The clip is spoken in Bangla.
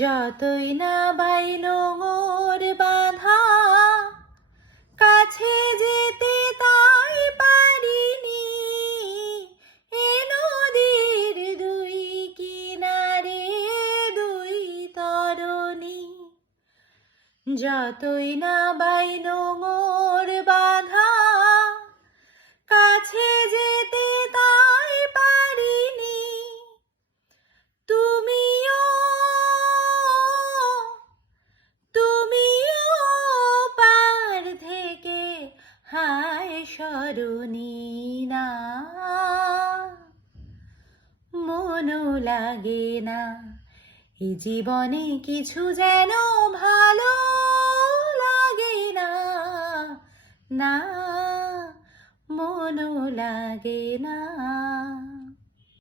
যতই না বাইল মোর বাধা, কাছে যেতে তাই পারিনি। এ নদীর দুই কিনারে দুই তরণী। যতই না বাইল মোর বাধা, কাছে যেতে তাই পারিনি। তুমিও পার থেকে হায় সরণী না। মনও লাগে না এ জীবনে কিছু, যেন ভালো লাগে না। না, মনও লাগে না।